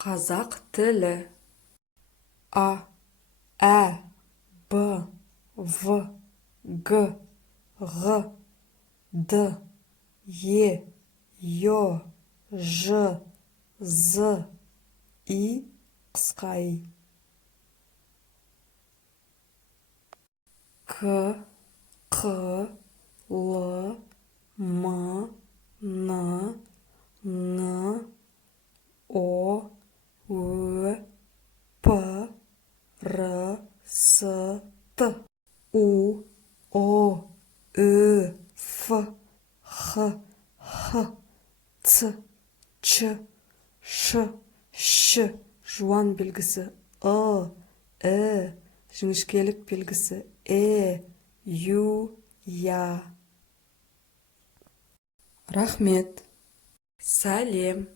Қазақ тілі. А, Ә, Б, В, Г, Ғ, Д, Е, Ё, Ж, З, И, қысқа И. К, Қ, Л, М, Н, Ң, О, Ö, П, Р, С, Т. У, О, Ö, Ф, Х, Х, Ц, Ч, Ш, Щ. Жуан белгісі Ы, І. Жіңішкелік белгісі Ю, Я. Рахмет. Сәлем.